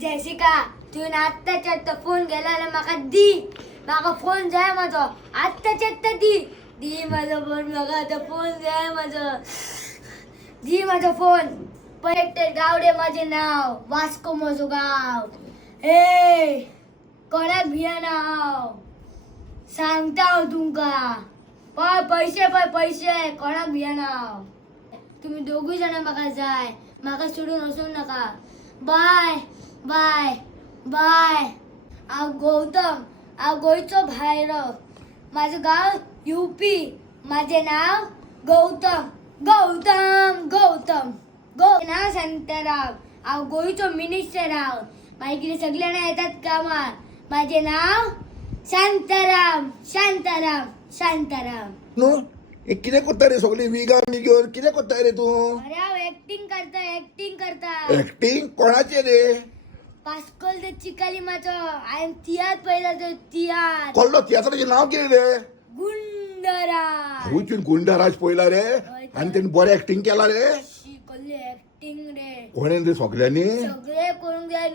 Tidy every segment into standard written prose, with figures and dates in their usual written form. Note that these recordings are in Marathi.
जेसिका तुवें आत्ताच्या आत्ता फोन गेला जाल्यार म्हाका दी. म्हाका फोन जाय म्हाजो आत्ताच्या आत्ता दी म्हाजो फोन. म्हाका आतां फोन जाय म्हाजो. दी म्हाजो फोन. पयटे गावडे माझे नाव, वास्को म्हजो गाव. ए कोणाक भियेना हांव, सांगता हांव तुमकां. पय पैसे कोणाक भियेना हांव. तुम्ही दोघूय जाणां म्हाका जाय. म्हाका सोडून वचूंक नाका. Bye bye bye. हांव गौतम, हांव गोंयचो भायलो. माझं गाव यूपी. माझे नाव गौतम गौतम गौतम नाव शांताराम. हांव गोंयचो मिनिस्टर. हांव मागीर सगळे जाणां येतात कामार. माझे नाव शांताराम शांताराम शांताराम. न्हू हे कितें कोत्ता रे सगळी विगा घेवन कितें कोत्ताय रे तूं? अरे हांव एक्टिंग करता. एक्टिंग कोणाचे रे? Pascal the चिकालिमाचो. हांवें तियात्र पळयला तो तियात्र. कोल्लो तियात्राचें नांव कितें रे? गुंडराज. हुंयसून गुंडाराज पळयला रे आनी तेणी बरें एक्टिंग केला रे. कसली एक्टिंग रे. कोणें रे सगळ्यांनी? सगळे पळोवंक जाय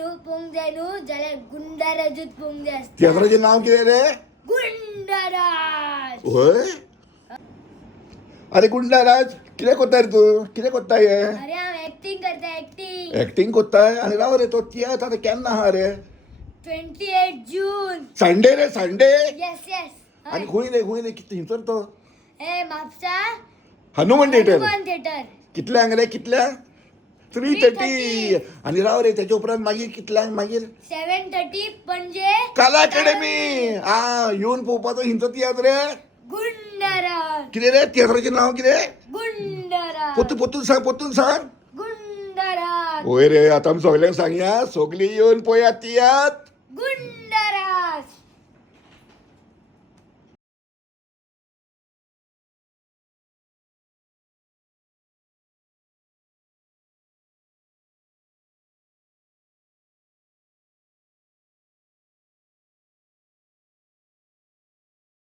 न्हू जाल्यार गुंडाराजूच पळोवंक जाय आसता. तियात्राचें नांव कितें रे? गुंडाराज. होय. अरे गुंडाराज कितें कोत्ता रे तूं? कितें कोत्ता हे? अरे हांव एक्टिंग करता. एक्टिंग कोत्ताय आनी राव रे तो तियात्र आतां केन्ना आहा रे? 28 जून. संडे रे संडे. येस. आनी खंय रे कितें हिंचर तो? ए म्हापसा हनुमान थिएटर. थिएटर. कितल्यांक रे कितल्यांक? 3:30. आनी राव रे तेच्या उपरांत मागीर कितल्यांक मागीर? 7:30 पणजे कला अकॅडमी. येवन पळोवपाचो हिंचो तियात्र रे. गुंडाराज. कितें रे तियात्राचें नांव कितें? गुंडाराज. पोत्तून सांग. गुंडाराज. होय रे आतां आमी सगल्यांक सांगया सगळीं येवन पळया तियात्र. गुंड